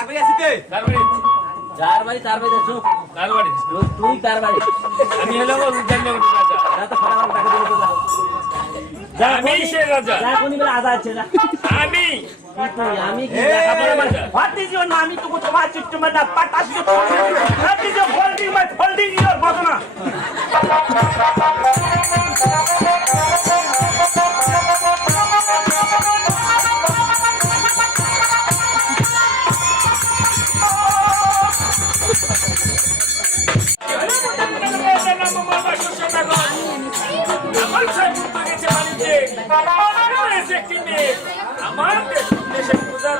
আপনি আসিতে যার বাড়ি তার বাড়ি যাচ্ছ তার বাড়ি তুই তার বাড়ি আমি হলো উদ্যান রাজা যা তো ফটাফট টাকা দিয়ে দে যা আমি সে রাজা যা কোনি বলে আদা আছে যা আমি তুই আমি কি লেখাপড়া মানে হোয়াট ইজ ইওর নাম তো তোমার চিত্ত মানে পাটাস what is your holding your ঘটনা আমার দেশের পূজা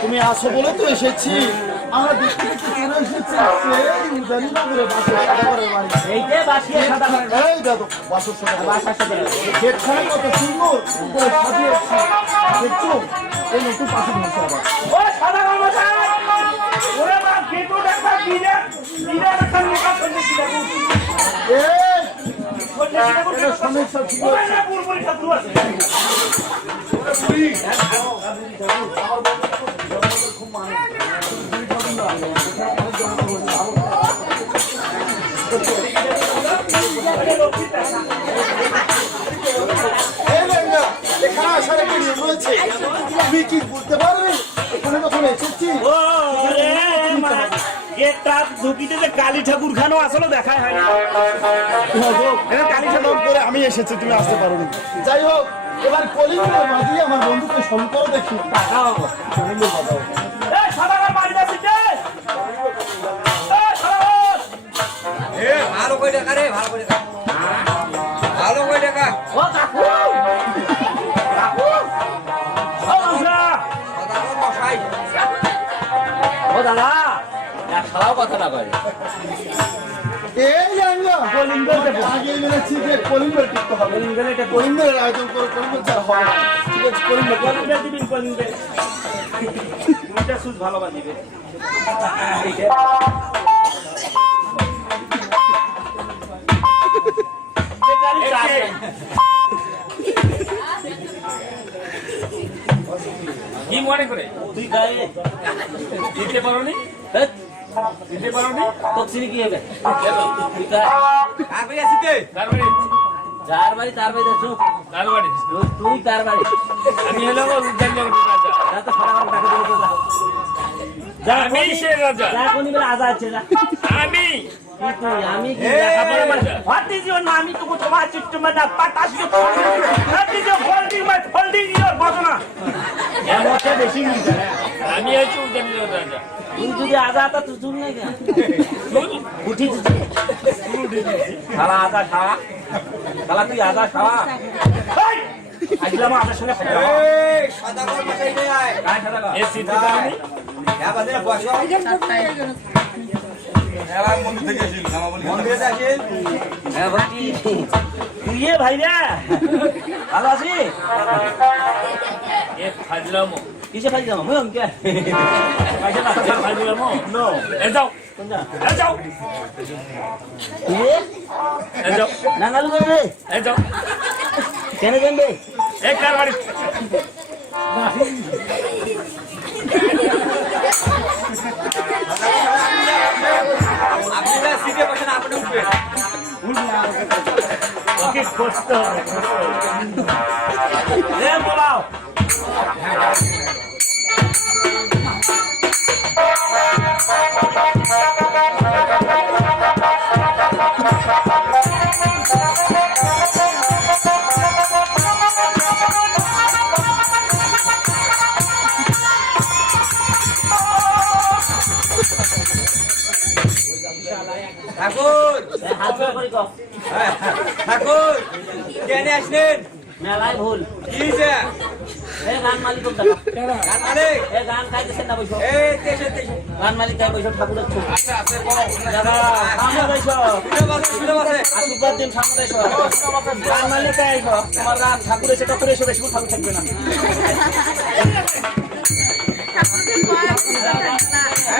তুমি আসো বলে তো এসেছি। আমরা দেখতে দেখতে চলে এসেছি সেই উদানীনগরে বাসের বাড়ি। এইটা বাসিয়ে সাদা করে এই দেখো বাসের সাথে বাসার সাথে গেটখানে কত সুন্দর উপরে সাজিয়েছি দেখছো। এই নতুন পাশে ঘুরছে আবার ও সাদা কর্মচারী ওরে বাপ গেটো ডাক্তার দিলে একটা লোকা সঙ্গে ছিল এই সমস্যা ছিল ওরে পুরপুরি ছাত্র আছে খুব মানে এখানে আসার একটা নিয়ম রয়েছে। তুমি কি বুঝতে পারবে এখানে যখন এসেছি কালী ঠাকুর খানো আসলে দেখায় হয় না কালী ঠাকুর করে আমি এসেছি, তুমি আসতে পারোনি। যাই হোক এবার কলিঙ্গের মাঝে আমার বন্ধুকে ফোন করে দেখি। ভালো করে দেখা রে, ভালো করে দেখা, ভালো করে দেখা। মশাই ও দাদা এক শালাও কথা না করে এই জানলো কলিঙ্গের আগে মেনেছি যে কলিঙ্গের টিকতে হবে। কলিঙ্গের আয়োজন করে কলিঙ্গের যা হবে ঠিক আছে। কলিঙ্গের দিবেন কলিঙ্গের দুইটা সুজ ভালো বাজিবে কি মনে করে তুই গায়ে দিতে পারো নি দিতে পারো নি তকসিনি কি হবে তুই গায়ে আপনি আসিতে তার বাড়ি যার বাড়ি তার বাড়ি যাচ্ছ তার বাড়ি তুই তার বাড়ি আমি হলো উদ্যান রাজা যা তো ফটাফট টাকা দিয়ে দে যা আমি সে রাজা যা কোনি বলে আদা আছে যা আমি তুই আমি কি লেখাপড়া মানে হোয়াট ইজ ইওর নাম তো তোমার চিত্ত মানে পাটাস what is your holding your ঘটনা এমনটা বেশি নি আমি হচ্ছে উদ্যান রাজা তুই যদি আদা তা তুই শুন না কেন উঠি খালা আদা খাওয়া খালা তুই আদা খাওয়া আসলাম আদার সঙ্গে এই সাদা কর মশাই রে আয় কায় খালা এ সিদ্ধ পারো হ্যাঁ বাজে বসো এলা মন্দির থেকে আসিল নামা বলি মন্দির থেকে আসিল হ্যাঁ ভাই তুই এ ভাই রে ভালো আছিস এ ফাজলামো কিসে ভাই যাবো মুই কে পয়সা না এ ফাজলামো নো এ যাও কোনটা এ যাও এ যাও নাঙ্গালু রে এ যাও কেন জানবে এ কার বাড়ি আপনি যা সিটে বসেন আপনি উঠবেন ওকে কষ্ট রে বলাও ঠাকুর হাত ধরে করি কো ঠাকুর কেন আসলেন মেলায় ভুল কি যে এ গান মালিক দেখা গান মালিক এ গান খাইতেছেন না বৈশো এই তেসে তেসে গান মালিক খাই বৈশো ঠাকুরের ছবি আছে আছে বড় দাদা সামনে বৈশো শুনে বসে আশীর্বাদ দিন সামনে বৈশো গান মালিক খাই তোমার গান ঠাকুর এসে ঠাকুর এসে বেশি ঠাকুর থাকবে না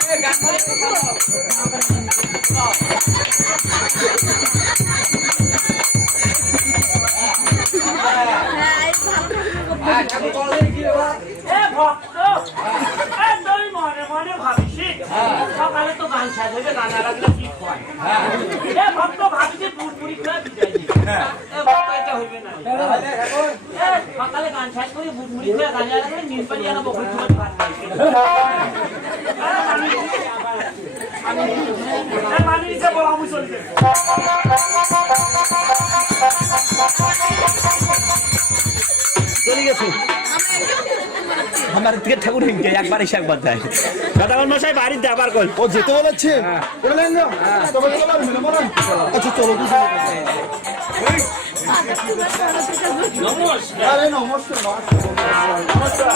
এই গান মালিক ঠাকুর বলে কি বাবা এ ভক্ত এ তুই মনে মনে ভাবিস সকালে তো গান শেষ হয়ে গান লাগলে কি হয় এ ভক্ত ভাবিস পুরপুরি করে বিদায় দিবি এ ভক্ত এটা হইবে না তাহলে এখন এ সকালে গান শেষ করে পুরপুরি করে গান লাগলে নিন পানি আনা বকরি তোমার ভাত খাইছে আমি নিচে বলা আমি চলছে চলে গেছে আমার থেকে ঠাকুর হিংকে একবার এসে একবার যায় দাদা মশাই বাড়িতে আবার কল ও যেতে বলেছে বললেন না তবে চলো আর মেনে বলেন আচ্ছা চলো নমস্কার আরে নমস্কার নমস্কার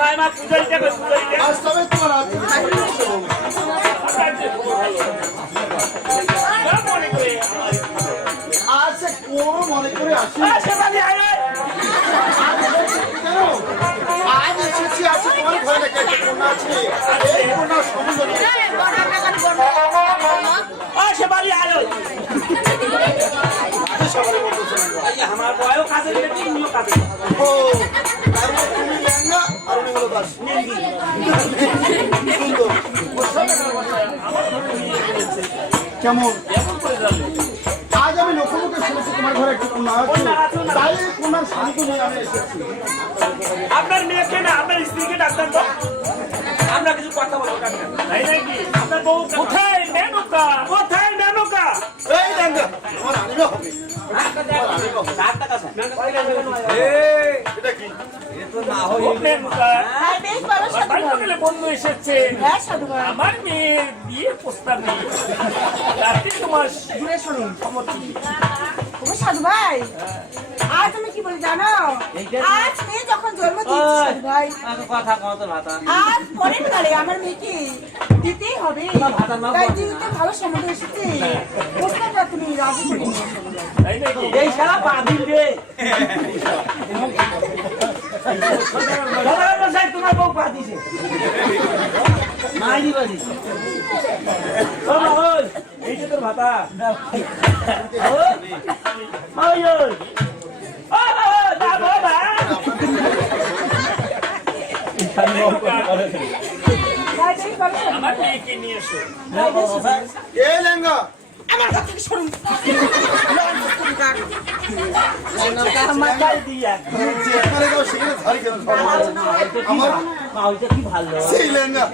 ভাই মা পূজাইতে কই পূজাইতে আজ তবে তোমার হাতে মনে করে আচ্ছা কোন মনে করে আসি আসে বাড়ি আয় কেন আজ এসেছি আছে তোমার ঘরে নাকি একটা কন্যা আছে এই কন্যার সম্বন্ধ নিয়ে আসে বাড়ি আয় সবাই বলতেছে আমার বয়ও কাজে বেটি নিও কাজে ও তার মানে তুমি লেহেঙ্গা আর উনি হলো দাস সুন্দর কেমন আজ আমি লোকমুখে শুনেছি তোমার ঘরে একটা কন্যা আছে তাই এই কন্যার স্বামীকে নিয়ে আমি এসেছি আপনার মেয়েকে না আপনার স্ত্রীকে ডাক্তার তো আমরা কিছু কথা বলবো ডাক্তার তাই নাকি আপনার বউ কোথায় মেনকা এই লেহেঙ্গা আমার আনিবে হবে এই এটা কি এ তো না হই বন্ধু এসেছে আমার মেয়ের বিয়ের প্রস্তাব নেই রাতে তোমার ঘুরে শুনুন সাধু ভাই আজ আমি কি বলি জানো আজ মেয়ে যখন জন্ম দিয়েছে সাধু ভাই কথা কত ভাতা আজ পরের কালে আমার মেয়েকে দিতেই হবে তাই যেহেতু ভালো সম্বন্ধ এসেছে প্রস্তাবটা তুমি রাজি করে দিও। তাই নাকি এই শালা বাঁধি রে দাদা মশাই তোমার বউ বাঁধিছে মাইরি বাঁধিছে ও ওই এই যে তোর ভাতা ওই ওই ওই বাবা তাই যেই ভালো সম্বন্ধ। আমার মেয়েকে নিয়ে এসো এই লেহেঙ্গা আমার হাত থেকে সরুন মাথায় দিয়া যেখানে যাও সেখানে ধারি কেন আমার মা ওইটা কি ভালো সেই লেহেঙ্গা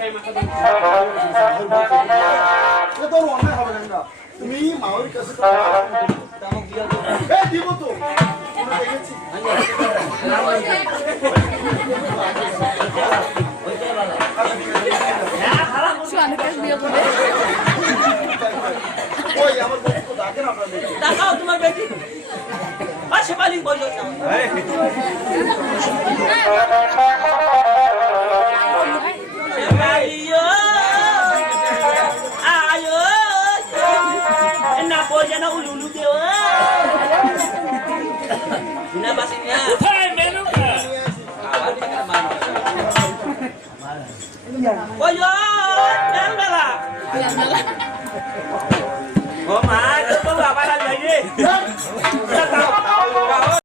এটা তোর অন্যায় হবে লেহেঙ্গা তুমি মাওরির কাছে এই দিব তো আমরা দেখেছি ওই আমার বন্ধু ডাকেন আপনাদের দেখাও তোমার বেটি আসে মালিক বলো আয়ো না বোঝে না উলুলু দেও না বাসিনা ওই ও ডালবেলা ও মা